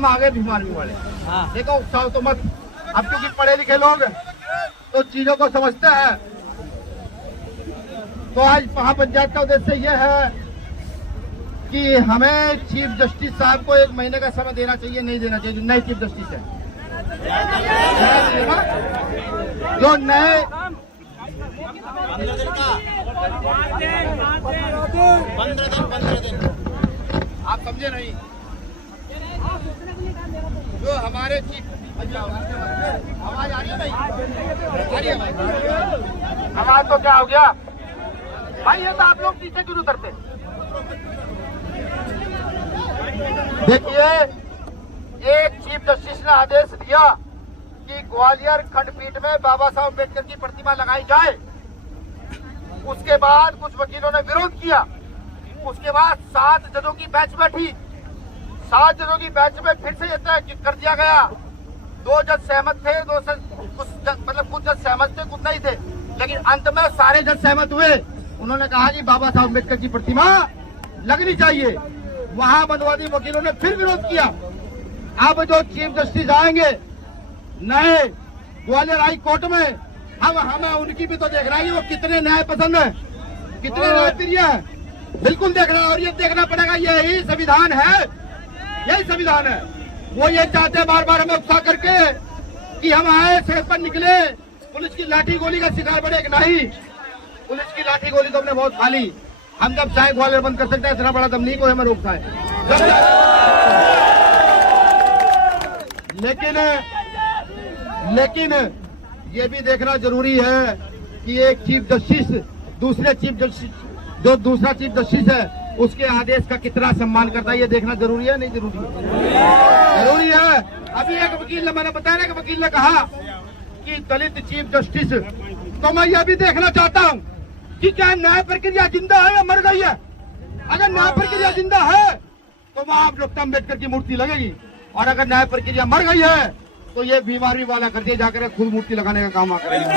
हम आ गए भीम आर्मी वाले। देखो उत्साह तो मत, अब क्योंकि पढ़े लिखे लोग तो चीजों को समझते हैं। तो आज महापंचायत का उद्देश्य यह है कि हमें चीफ जस्टिस साहब को 1 महीने का समय देना चाहिए, नहीं देना चाहिए। जो नए चीफ जस्टिस है, जो नए 15 दिन आप समझे नहीं, जो हमारे चीफ आवाज आ रही है भाई, आ रही है भाई आवाज तो क्या हो गया भाई? ये तो आप लोग पीछे क्यों उतरते? देखिए, एक चीफ जस्टिस ने आदेश दिया कि ग्वालियर खंडपीठ में बाबा साहब अम्बेडकर की प्रतिमा लगाई जाए। उसके बाद कुछ वकीलों ने विरोध किया। उसके बाद 7 जजों की बेंच बैठी। 7 जजों की बेंच में फिर से यह तय कर दिया गया, 2 जज सहमत थे, कुछ जज सहमत थे, कुछ नहीं थे, लेकिन अंत में सारे जज सहमत हुए। उन्होंने कहा कि बाबा साहब अम्बेडकर की प्रतिमा लगनी चाहिए। वहां मनवादी वकीलों ने फिर विरोध किया। अब जो चीफ जस्टिस आएंगे नए ग्वालियर हाई कोर्ट में, हमें उनकी भी तो देखना है कि वो कितने न्याय पसंद है, कितने न्याय प्रिय है, बिल्कुल देखना। और ये देखना पड़ेगा, यही संविधान है, यही संविधान है। वो ये चाहते हैं बार बार हमें उकसा करके कि हम आए, सड़क पर निकले, पुलिस की लाठी गोली का शिकार बने। नहीं, पुलिस की लाठी गोली तो हमने बहुत खा ली। हम जब चाहे ग्वालियर बंद कर सकते हैं, इतना बड़ा दम नहीं कोई हमें रोकता है। लेकिन ये भी देखना जरूरी है कि एक चीफ जस्टिस दूसरा चीफ जस्टिस है उसके आदेश का कितना सम्मान करता है, ये देखना जरूरी है, नहीं जरूरी है? जरूरी है। अभी एक वकील ने, मैंने बताया ना कि वकील ने कहा कि दलित चीफ जस्टिस, तो मैं यह भी देखना चाहता हूं कि क्या न्याय प्रक्रिया जिंदा है या मर गई है। अगर न्याय प्रक्रिया जिंदा है तो वहां डॉक्टर अम्बेडकर की मूर्ति लगेगी, और अगर न्याय प्रक्रिया मर गई है तो ये बीमारी वाला करके जाकर खुद मूर्ति लगाने का काम करेंगे।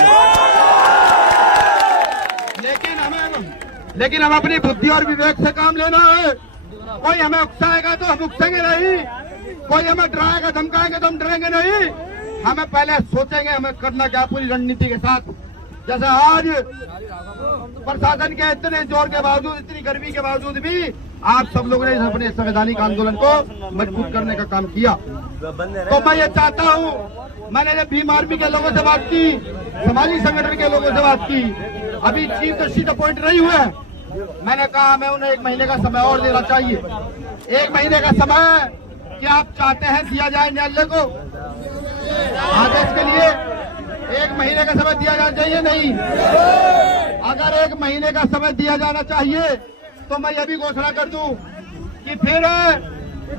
लेकिन हम अपनी बुद्धि और विवेक से काम लेना है। कोई हमें उकसाएगा तो हम उकसेंगे नहीं, कोई हमें डराएगा धमकाएंगे तो हम डरेंगे नहीं। हमें पहले सोचेंगे हमें करना क्या, पूरी रणनीति के साथ। जैसे आज प्रशासन के इतने जोर के बावजूद, इतनी गर्मी के बावजूद भी आप सब लोगों ने अपने संवैधानिक आंदोलन को मजबूत करने का काम किया। तो मैं ये चाहता हूँ, मैंने जब भीम आर्मी के लोगों से बात की, समाजी संगठन के लोगों से बात की, अभी चीफ जस्टिस अपॉइंट नहीं हुए, मैंने कहा हमें उन्हें 1 महीने का समय और देना चाहिए। 1 महीने का समय क्या आप चाहते हैं दिया जाए न्यायालय को आदेश के लिए? 1 महीने का समय दिया जाना चाहिए? नहीं, अगर 1 महीने का समय दिया जाना चाहिए तो मैं यह भी घोषणा कर दूं कि फिर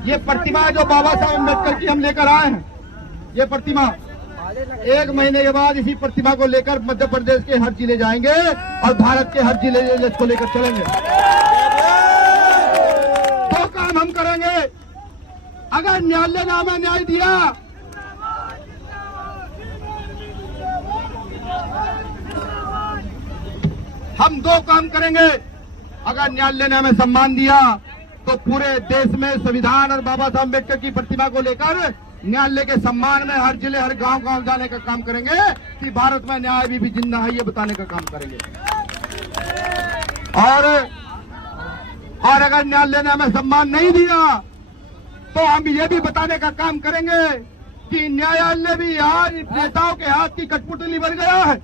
ये प्रतिमा जो बाबा साहब अम्बेडकर की हम लेकर आए हैं, ये प्रतिमा 1 महीने के बाद इसी प्रतिमा को लेकर मध्य प्रदेश के हर जिले जाएंगे और भारत के हर जिले इसको लेकर चलेंगे। 2 काम हम करेंगे। अगर न्यायालय ने हमें न्याय दिया, हम 2 काम करेंगे। अगर न्यायालय ने हमें सम्मान दिया तो पूरे देश में संविधान और बाबा साहब अम्बेडकर की प्रतिमा को लेकर न्यायालय के सम्मान में हर जिले, हर गांव जाने का काम करेंगे कि भारत में न्याय भी जिंदा है, ये बताने का काम करेंगे। और अगर न्यायालय ने हमें सम्मान नहीं दिया तो हम ये भी बताने का काम करेंगे कि न्यायालय भी यार नेताओं के हाथ की कठपुतली बन गया है।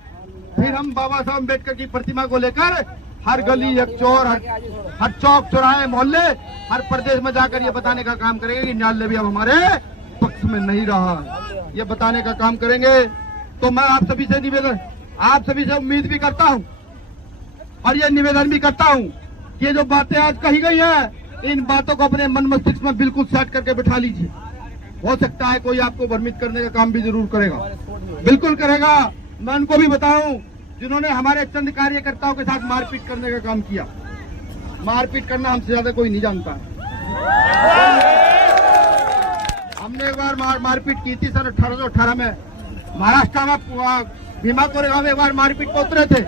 फिर हम बाबा साहब अम्बेडकर की प्रतिमा को लेकर हर गली, हर चौर, हर चौक चौराहे, मोहल्ले, हर प्रदेश में जाकर ये बताने का काम करेंगे कि न्यायालय भी अब हमारे पक्ष में नहीं रहा, ये बताने का काम करेंगे। तो मैं आप सभी से निवेदन, आप सभी से उम्मीद भी करता हूं और ये निवेदन भी करता हूं कि ये जो बातें आज कही गई हैं, इन बातों को अपने मन मस्तिष्क में बिल्कुल सेट करके बिठा लीजिए। हो सकता है कोई आपको भ्रमित करने का काम भी जरूर करेगा, बिल्कुल करेगा। मैं उनको भी बताऊं जिन्होंने हमारे चंद कार्यकर्ताओं के साथ मारपीट करने का काम किया। मारपीट करना हमसे ज्यादा कोई नहीं जानता है। हमने एक बार मारपीट की थी सन 1818 में महाराष्ट्र में भीमा कोरेगांव में एक बार मारपीट को उतरे थे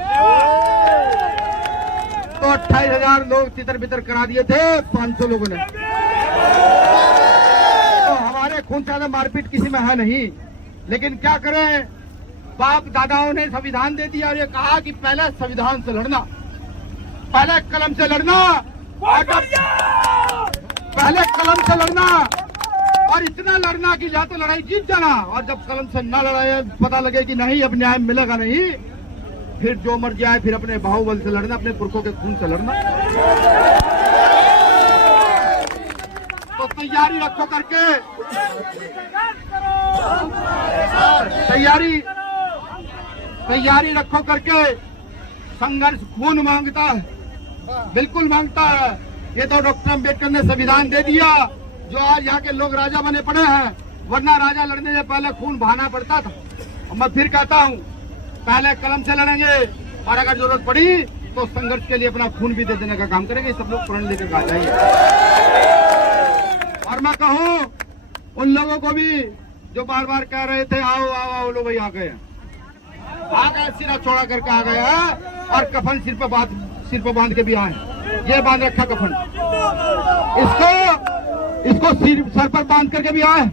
तो 28,000 लोग तितर बितर करा दिए थे 500 लोगों ने। तो हमारे खून से ज्यादा मारपीट किसी में है नहीं। लेकिन क्या करें, बाप दादाओं ने संविधान दे दिया और ये कहा कि पहले संविधान से लड़ना, पहले कलम से लड़ना, पहले कलम से लड़ना और इतना लड़ना कि या तो लड़ाई जीत जाना, और जब कलम से न लड़ाई पता लगे कि नहीं अब न्याय मिलेगा नहीं, फिर जो मर जाए फिर अपने बाहुबल से लड़ना, अपने पुरखों के खून से लड़ना। तो तैयारी रखो करके, तैयारी रखो करके। संघर्ष खून मांगता है, बिल्कुल मांगता है। ये तो डॉक्टर अम्बेडकर ने संविधान दे दिया, जो आज यहाँ के लोग राजा बने पड़े हैं, वरना राजा लड़ने से पहले खून बहाना पड़ता था। और मैं फिर कहता हूँ, पहले कलम से लड़ेंगे और अगर जरूरत पड़ी तो संघर्ष के लिए अपना खून भी दे देने का काम करेंगे। सब लोग प्रण लेकर आ जाइए। और मैं कहूँ उन लोगों को भी जो बार बार कह रहे थे आओ आओ आओ, लो भाई आ गए, सिरा चौड़ा करके आ गए हैं और कफन सिर पर बांध के भी आए। ये बांध रखा कफन, इसको सर पर बांध करके भी आए।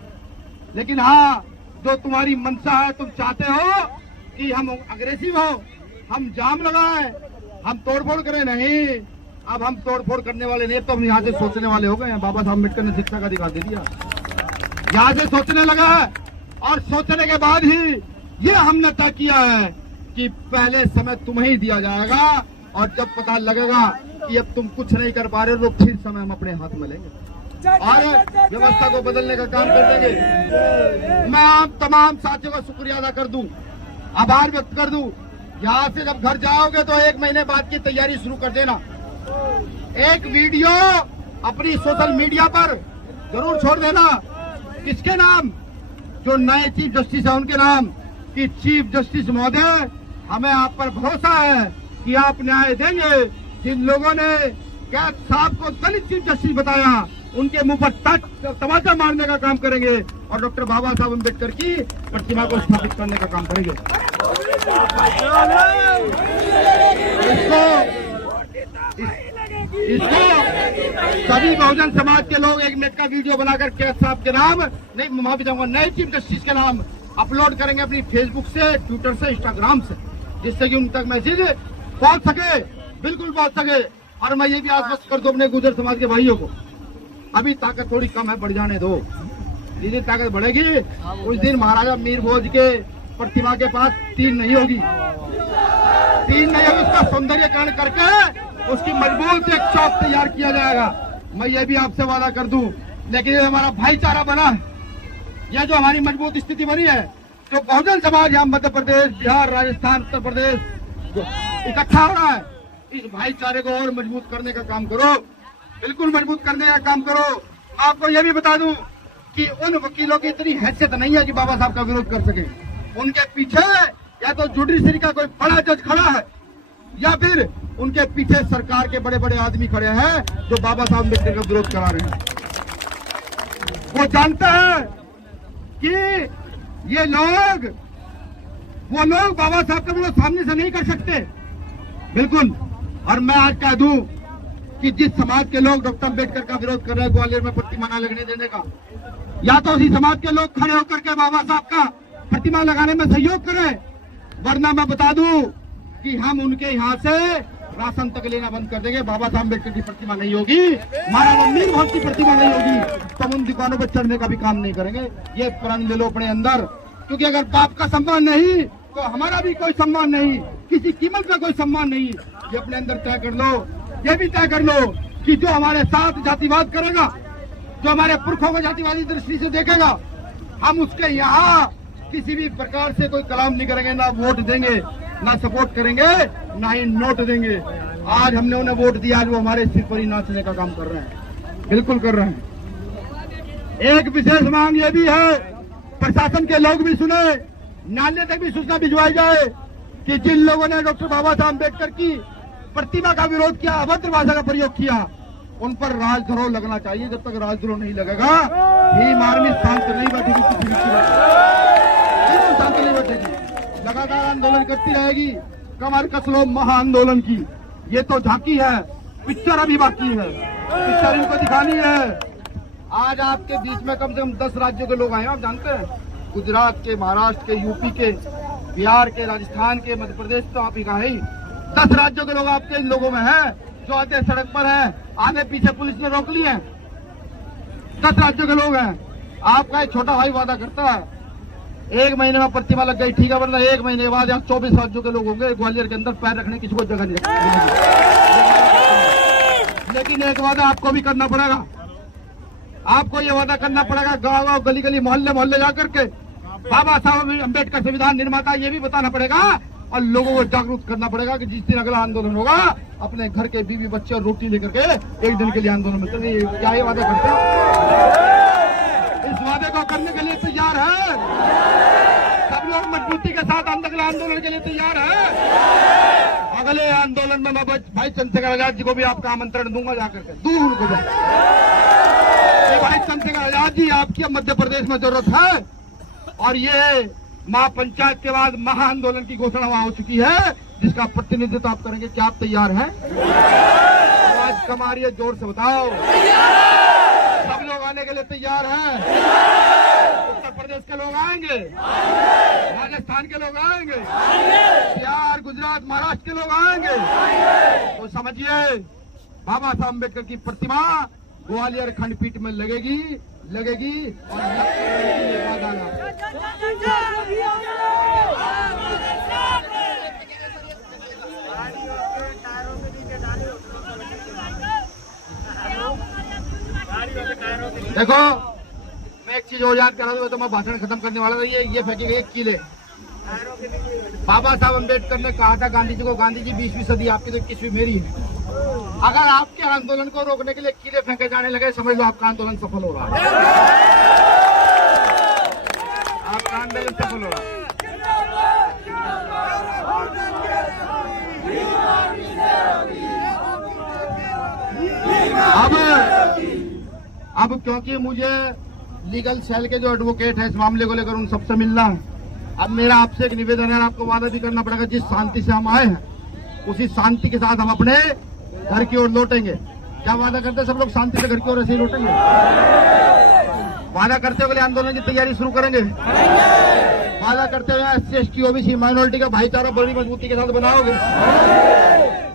लेकिन हाँ, जो तुम्हारी मंशा है, तुम चाहते हो कि हम अग्रेसिव हो, हम जाम लगाए, हम तोड़फोड़ करें, नहीं। अब हम तोड़फोड़ करने वाले नहीं, तो हम यहाँ से सोचने वाले हो गए हैं। बाबा साहब अम्बेडकर ने शिक्षा का अधिकार दे दिया, यहाँ से सोचने लगा है। और सोचने के बाद ही ये हमने तय किया है कि पहले समय तुम्हें ही दिया जाएगा, और जब पता लगेगा कि अब तुम कुछ नहीं कर पा रहे हो, तो फिर समय हम अपने हाथ में लेंगे और व्यवस्था को बदलने का काम कर देंगे। मैं आप तमाम साथियों का शुक्रिया अदा कर दूं, आभार व्यक्त कर दूं। यहाँ से जब घर जाओगे तो 1 महीने बाद की तैयारी शुरू कर देना। एक वीडियो अपनी सोशल मीडिया पर जरूर छोड़ देना। किसके नाम? जो नए चीफ जस्टिस है उनके नाम, कि चीफ जस्टिस महोदय, हमें आप पर भरोसा है कि आप न्याय देंगे। जिन लोगों ने कैद साहब को दलित चीफ जस्टिस बताया, उनके मुंह पर तमाचा मारने का काम करेंगे और डॉक्टर बाबा साहब अम्बेडकर की प्रतिमा को स्थापित करने का काम करेंगे। इसको सभी बहुजन समाज के लोग एक मिनट का वीडियो बनाकर कैद साहब के नाम, नहीं माफी चाहूंगा, नए चीफ जस्टिस के नाम अपलोड करेंगे अपनी फेसबुक से, ट्विटर से, इंस्टाग्राम से, जिससे कि उन तक मैसेज पहुंच सके, बिल्कुल पहुंच सके। और मैं ये भी आश्वस्त कर दूं अपने गुर्जर समाज के भाइयों को, अभी ताकत थोड़ी कम है, बढ़ जाने दो। जितनी ताकत बढ़ेगी उस दिन महाराजा मीर भोज के प्रतिमा के पास 3 नहीं होगी, उसका सौंदर्यकरण करके उसकी मजबूत एक चौक तैयार किया जाएगा। मैं ये भी आपसे वादा कर दूं। लेकिन ये हमारा भाईचारा बना है, यह जो हमारी मजबूत स्थिति बनी है, जो बहुजन समाज यहाँ मध्य प्रदेश, बिहार, राजस्थान, उत्तर प्रदेश इकट्ठा हो रहा है, इस भाईचारे को और मजबूत करने का काम करो, बिल्कुल मजबूत करने का काम करो। आपको ये भी बता दूं कि उन वकीलों की इतनी हैसियत नहीं है कि बाबा साहब का विरोध कर सके। उनके पीछे या तो जुडिशरी का कोई बड़ा जज खड़ा है, या फिर उनके पीछे सरकार के बड़े बड़े आदमी खड़े हैं जो बाबा साहब अम्बेडकर का विरोध करा रहे हैं। वो जानते हैं कि ये लोग, वो लोग बाबा साहब का विरोध सामने से नहीं कर सकते, बिल्कुल। और मैं आज कह दूं कि जिस समाज के लोग डॉक्टर अम्बेडकर का विरोध कर रहे हैं ग्वालियर में प्रतिमा न लगने देने का, या तो उसी समाज के लोग खड़े होकर के बाबा साहब का प्रतिमा लगाने में सहयोग करें, वरना मैं बता दूं कि हम उनके यहाँ से राशन तक लेना बंद कर देंगे। बाबा साहब अम्बेडकर की प्रतिमा नहीं होगी, महाराजा मीर भोज की प्रतिमा नहीं होगी, तो हम उन दुकानों पर चढ़ने का भी काम नहीं करेंगे। ये प्रण ले लो अपने अंदर, क्योंकि अगर बाप का सम्मान नहीं तो हमारा भी कोई सम्मान नहीं, किसी कीमत का कोई सम्मान नहीं। ये अपने अंदर तय कर लो। ये भी तय कर लो कि जो हमारे साथ जातिवाद करेगा, जो हमारे पुरखों को जातिवादी दृष्टि से देखेगा, हम उसके यहाँ किसी भी प्रकार से कोई कलाम नहीं करेंगे, ना वोट देंगे, ना सपोर्ट करेंगे, ना ही नोट देंगे। आज हमने उन्हें वोट दिया, आज वो हमारे सिर पर ही नाचने का काम कर रहे हैं, बिल्कुल कर रहे हैं। एक विशेष मांग ये भी है, प्रशासन के लोग भी सुने, न्यायालय तक भी सूचना भिजवाई जाए कि जिन लोगों ने डॉक्टर बाबा साहब अम्बेडकर की प्रतिमा का विरोध किया, अभद्र भाषा का प्रयोग किया, उन पर राजद्रोह लगना चाहिए। जब तक राजद्रोह नहीं लगेगा, भीम आर्मी शांत नहीं बैठेगी, शांत नहीं बैठेगी, लगातार आंदोलन करती रहेगी। कमर कस लो महाआंदोलन की। ये तो झांकी है, पिक्चर अभी बाकी है, पिक्चर इनको दिखानी है। आज आपके बीच में कम से कम 10 राज्यों के लोग आए हैं, आप जानते हैं। गुजरात के, महाराष्ट्र के, यूपी के, बिहार के, राजस्थान के, मध्य प्रदेश तो आप ही का है ही। 10 राज्यों के लोग आपके इन लोगों में हैं जो आते सड़क पर हैं, आगे पीछे पुलिस ने रोक लिए हैं। 10 राज्यों के लोग हैं। आपका एक छोटा भाई वादा करता है 1 महीने में प्रतिमा लग गई, ठीक है, वरना 1 महीने के बाद यहाँ 24 राज्यों के लोग होंगे, ग्वालियर के अंदर पैर रखने किसी को जगह नहीं रखनी। लेकिन एक वादा आपको भी करना पड़ेगा, आपको ये वादा करना पड़ेगा, गाँव गली गली मोहल्ले मोहल्ले जाकर के बाबा साहब अम्बेडकर संविधान निर्माता, ये भी बताना पड़ेगा और लोगों को जागरूक करना पड़ेगा कि जिस दिन अगला आंदोलन होगा अपने घर के बीवी बच्चे और रोटी लेकर के एक दिन के लिए आंदोलन में क्या ये वादा करते हैं? इस वादे को करने के लिए तैयार है सब लोग, मजबूती के साथ अगले आंदोलन के लिए तैयार है। अगले आंदोलन में मैं भाई चंद्रशेखर आजाद जी को भी आपका आमंत्रण दूंगा, जाकर के दूर उनको भाई चंद्रशेखर आजाद जी, आपकी अब मध्य प्रदेश में जरूरत है और ये महापंचायत के बाद महाआंदोलन की घोषणा वहां हो चुकी है जिसका प्रतिनिधित्व आप करेंगे। क्या आप तैयार हैं? आवाज कम आ रही है, जोर से बताओ। सब लोग आने के लिए तैयार हैं? उत्तर प्रदेश के लोग आएंगे, राजस्थान के लोग आएंगे, बिहार, गुजरात, महाराष्ट्र के लोग आएंगे। तो समझिए बाबा साहब अम्बेडकर की प्रतिमा ग्वालियर खंडपीठ में लगेगी और देखो मैं एक चीज और याद करा दूं, तो मैं भाषण खत्म करने वाला था। ये फेंके गए किले। बाबा साहब अम्बेडकर ने कहा था गांधी जी को, गांधी जी 20वीं सदी आपकी तो 21वीं मेरी है। अगर आपके आंदोलन को रोकने के लिए किले फेंके जाने लगे, समझ लो आपका आंदोलन सफल हो रहा है, आपका आंदोलन सफल हो रहा है। अब क्योंकि मुझे लीगल सेल के जो एडवोकेट है इस मामले को लेकर उन सबसे मिलना है, अब मेरा आपसे एक निवेदन है, आपको वादा भी करना पड़ेगा जिस शांति से हम आए हैं उसी शांति के साथ हम अपने घर की ओर लौटेंगे। क्या वादा करते हैं सब लोग? शांति से घर की ओर ऐसे ही लौटेंगे। वादा करते हुए आंदोलन की तैयारी शुरू करेंगे। वादा करते हुए SC ST OBC माइनॉरिटी का भाईचारा बड़ी मजबूती के साथ बनाओगे।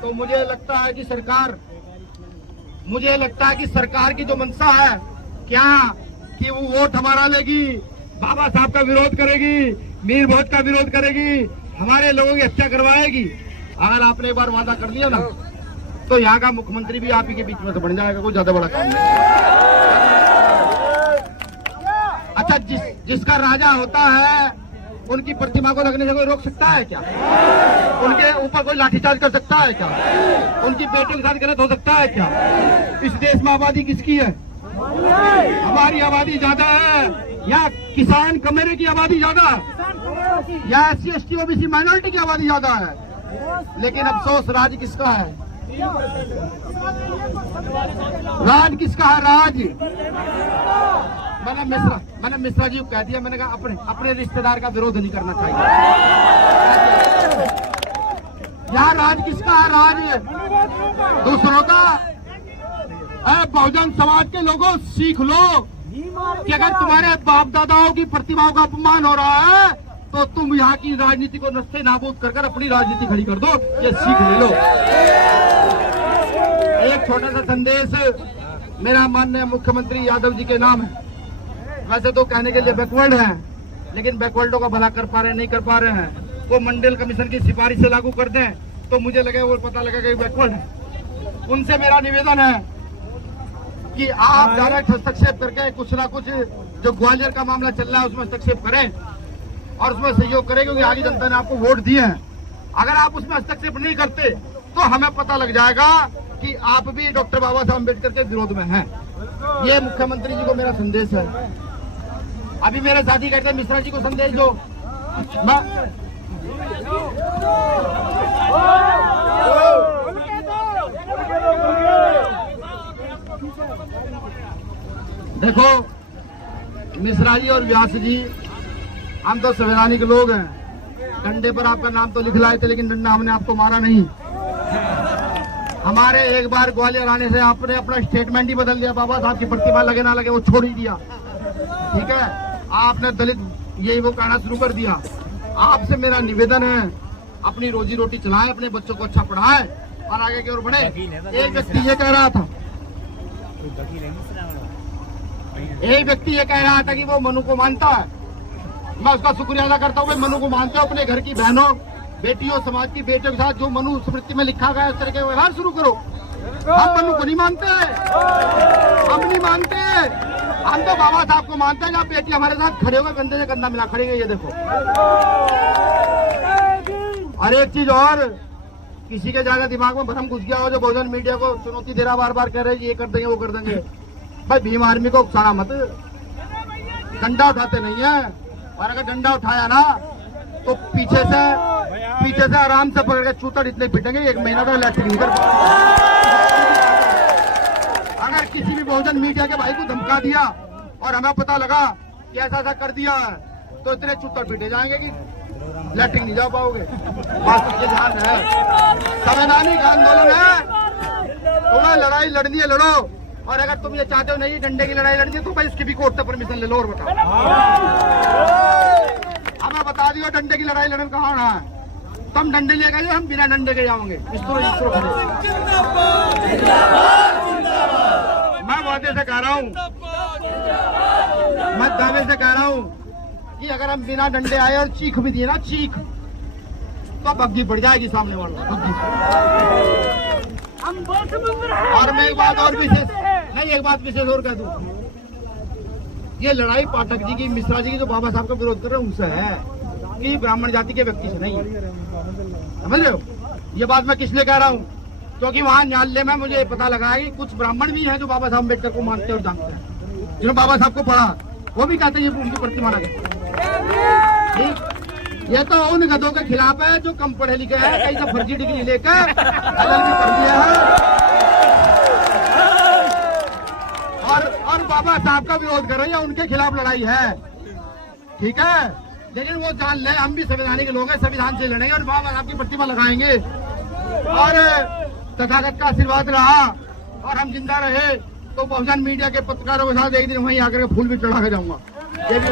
तो मुझे लगता है कि सरकार की जो मंशा है क्या कि वो वोट हमारा लेगी, बाबा साहब का विरोध करेगी, मीर भोज का विरोध करेगी, हमारे लोगों की हत्या करवाएगी। अगर आपने एक बार वादा कर दिया ना तो यहाँ का मुख्यमंत्री भी आप ही के बीच में से बन जाएगा, कोई ज्यादा बड़ा काम नहीं। अच्छा, जिसका राजा होता है उनकी प्रतिमा को लगने से कोई रोक सकता है क्या? उनके ऊपर कोई लाठीचार्ज कर सकता है क्या? उनकी बेटियों के साथ गलत हो सकता है क्या? इस देश में आबादी किसकी है? हमारी आबादी ज्यादा है या किसान कमेरे की आबादी ज्यादा है या SC ST OBC माइनॉरिटी की आबादी ज्यादा है? लेकिन अफसोस राज किसका है? राज किसका है? राज मैंने मिश्रा जी को कह दिया, मैंने कहा अपने रिश्तेदार का विरोध नहीं करना चाहिए। यहाँ राज किसका है? राज दूसरों का। बहुजन समाज के लोगों सीख लो कि अगर तुम्हारे बाप दादाओं की प्रतिमाओं का अपमान हो रहा है तो तुम यहाँ की राजनीति को नस्ते नाबूद कर अपनी राजनीति खड़ी कर दो। ये सीख ले लो। एक छोटा सा संदेश मेरा माननीय मुख्यमंत्री यादव जी के नाम है। वैसे तो कहने के लिए बैकवर्ड है, लेकिन बैकवर्डों का भला कर पा रहे नहीं कर पा रहे हैं। वो मंडल कमीशन की सिफारिश से लागू कर दें तो मुझे लगे वो पता लगेगा कि बैकवर्ड है। उनसे मेरा निवेदन है कि आप डायरेक्ट हस्तक्षेप करके कुछ ना कुछ जो ग्वालियर का मामला चल रहा है उसमें हस्तक्षेप करें और उसमें सहयोग करें, क्योंकि आगे जनता ने आपको वोट दिए हैं। अगर आप उसमें हस्तक्षेप नहीं करते तो हमें पता लग जाएगा कि आप भी डॉक्टर बाबा साहब अम्बेडकर के विरोध में हैं। ये मुख्यमंत्री जी को मेरा संदेश है। अभी मेरे साथी कहते हैं मिश्रा जी को संदेश दो। देखो मिश्रा जी और व्यास जी, हम तो संवैधानिक लोग हैं। डंडे पर आपका नाम तो लिख लाए थे, लेकिन डंडा हमने आपको मारा नहीं। हमारे एक बार ग्वालियर आने से आपने अपना स्टेटमेंट ही बदल दिया, बाबा साहब की प्रतिमा लगे ना लगे वो छोड़ ही दिया। ठीक है, आपने दलित यही वो कहना शुरू कर दिया। आपसे मेरा निवेदन है, अपनी रोजी रोटी चलाएं, अपने बच्चों को अच्छा पढ़ाएं और आगे की ओर बढ़े। एक व्यक्ति ये कह रहा था, कि वो मनु को मानता है। मैं उसका शुक्रिया अदा करता हूँ, मनु को मानते हो। अपने घर की बहनों, बेटियों, समाज की बेटियों के साथ जो मनु स्मृति में लिखा गया उस तरह के व्यवहार शुरू करो। हम मनु को नहीं मानते, हम नहीं मानते, हम तो बाबा साहब को मानते हैं। जब बेटी हमारे साथ खड़े होकर कंधे से कंधा मिला खड़े गए, ये देखो। और एक चीज और, किसी के ज्यादा दिमाग में भ्रम घुस गया हो जो बहुजन मीडिया को चुनौती दे रहा, बार बार कह रहे ये कर देंगे वो कर देंगे। भाई भीम आर्मी को उकसाना मत, डंडा उठाते नहीं है। और अगर डंडा उठाया ना तो पीछे से आराम से पकड़ के चूतड़ इतने पिटेंगे, 1 महीना तो लैट्रिन इधर। अगर किसी भी बहुजन मीडिया के भाई को धमका दिया और हमें पता लगा कि ऐसा ऐसा कर दिया है तो इतने चूतड़ पिटे जाएंगे कि लैट्रिन नहीं जा पाओगे। बात ये ध्यान है, संवैधानिक आंदोलन है, तुम्हें लड़ाई लड़नी है लड़ो। और अगर तुम ये चाहते हो नहीं डंडे की लड़ाई लड़नी है तो भाई इसकी भी कोर्ट से परमिशन ले लो और बताओ। हमें बता दियो डंडे की लड़ाई लड़न कहाँ है, तुम डंडे ले गए, हम बिना डंडे के जाओगे। इस तरह मैं वादे से कह रहा हूँ, मैं दावे से कह रहा हूँ कि अगर हम बिना डंडे आए और चीख भी दिए ना, चीख, तो बग्गी पड़ जाएगी सामने वाला। और मैं एक बात और विशेष नहीं, एक बात विशेष और कह दूं, ये लड़ाई पाठक जी की, मिश्रा जी की जो बाबा साहब का विरोध कर रहे हैं उनसे है, कि ब्राह्मण जाति के व्यक्ति से नहीं। समझ रहे हो? ये बात मैं किस लिए कह रहा हूँ, क्योंकि वहाँ न्यायालय में मुझे पता लगा है कि कुछ ब्राह्मण भी हैं जो बाबा साहब अम्बेडकर को मानते और जानते हैं, जिन्होंने बाबा साहब को पढ़ा, वो भी कहते हैं ये उनकी प्रतिमा लगे। ठीक, ये तो उन गधों के खिलाफ है जो कम पढ़े लिखे हैं, कहीं से फर्जी डिग्री लेकर LLB कर दिया है और बाबा साहब का विरोध कर रही है, उनके खिलाफ लड़ाई है। ठीक है, लेकिन वो जान ले हम भी संवैधानिक लोग हैं, संविधान से लड़ेंगे और बाबा साहब की प्रतिमा लगाएंगे। और तथागत का आशीर्वाद रहा और हम जिंदा रहे तो बहुजन मीडिया के पत्रकारों के साथ एक दिन वहीं आकर के फूल भी चढ़ा के जाऊंगा। ये भी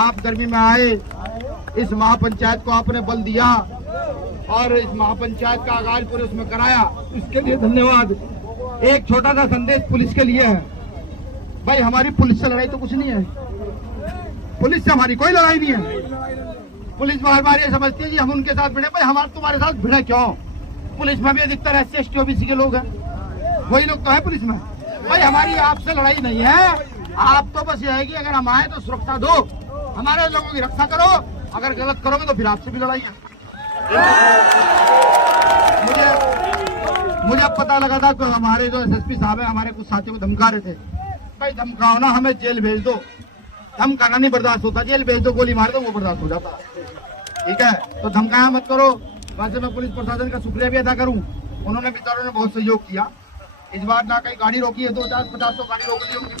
आप गर्मी में आए, इस महापंचायत को आपने बल दिया और इस महापंचायत का आगाज पूरे उसमें कराया, इसके लिए धन्यवाद। एक छोटा सा संदेश पुलिस के लिए है, भाई हमारी पुलिस से लड़ाई तो कुछ नहीं है, पुलिस से हमारी कोई लड़ाई नहीं है। पुलिस बार बार ये समझती है कि हम उनके साथ भिड़े, भाई हमारे तुम्हारे साथ भिड़े क्यों? पुलिस में भी अधिकतर SC ST OBC के लोग हैं, वही लोग तो है पुलिस में। भाई हमारी आपसे लड़ाई नहीं है, आप तो बस ये है कि अगर हम आए तो सुरक्षा दो, हमारे लोगों की रक्षा करो, अगर गलत करोगे तो फिर आपसे भी लड़ाई है। मुझे अब पता लगा था कि हमारे जो SSP साहब है हमारे कुछ साथियों को धमका रहे थे, भाई धमकाओ ना, हमें जेल भेज दो, धमकाना नहीं बर्दाश्त होता, जेल भेज दो, गोली मार दो, वो बर्दाश्त हो जाता। ठीक है, तो धमकाया मत करो। वैसे मैं पुलिस प्रशासन का शुक्रिया भी अदा करूं, उन्होंने बेचारों ने बहुत सहयोग किया। इस बार ना कहीं गाड़ी रोकी है, 250 गाड़ी रोक ली होंगी,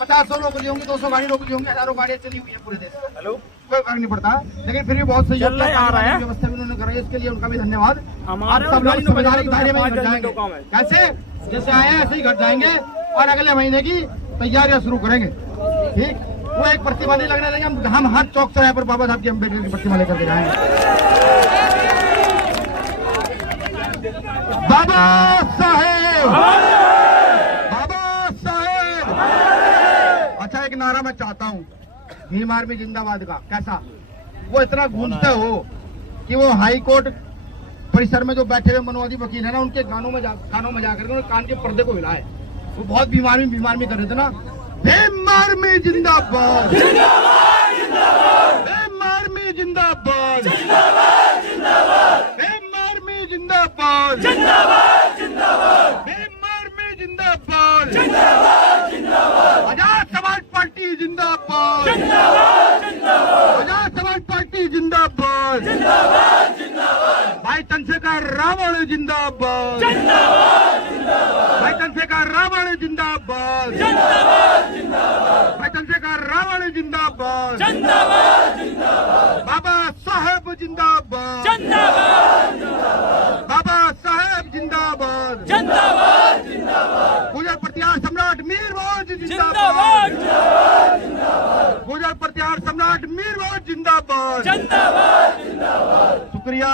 50 रोक ली होंगी, 200 गाड़ी रोक ली होंगी, हजारों गाड़ियां चली हुई है पूरे देश में। हेलो, कोई फर्क नहीं पड़ता, लेकिन फिर भी बहुत सहयोग व्यवस्था भी उन्होंने कराई, इसके लिए उनका भी धन्यवाद। सब लोग संवैधानिक दायरे में घट जाएंगे, कैसे जैसे आए ऐसे ही घट जाएंगे और अगले महीने की तैयारियां शुरू करेंगे। ठीक, वो एक प्रतिमा नहीं लगने देंगे, हम हर चौक चौराहे पर बाबा साहब की अम्बेडकर की प्रतिमा लेकर के जाएंगे। बाबा साहेब, बाबा साहेब। अच्छा, एक नारा मैं चाहता हूँ, भीम आर्मी जिंदाबाद का। कैसा? वो इतना गूंजते हो कि वो हाई कोर्ट परिसर में जो बैठे हुए मनोवादी वकील है ना, उनके कानों में जाकर उन्होंने कान के पर्दे को हिलाए। वो बहुत बीमार में कर रहे थे ना, भीम आर्मी जिंदाबाद, भीम आर्मी जिंदाबाद, भीम आर्मी जिंदाबाद, भीम आर्मी जिंदाबाद, आजाद समाज पार्टी जिंदाबाद, आजाद समाज पार्टी जिंदाबाद, भाई चंद्रशेखर रावण जिंदाबाद, भाई चंद्रशेखर रावण जिंदाबाद, भाई चंद्रशेखर रावण जिंदाबाद, बाबा साहेब जिंदाबाद, बाबा मीर भोज जिंदाबाद, गुर्जर प्रत्यार सम्राट मीर भोज जिंदाबाद। शुक्रिया।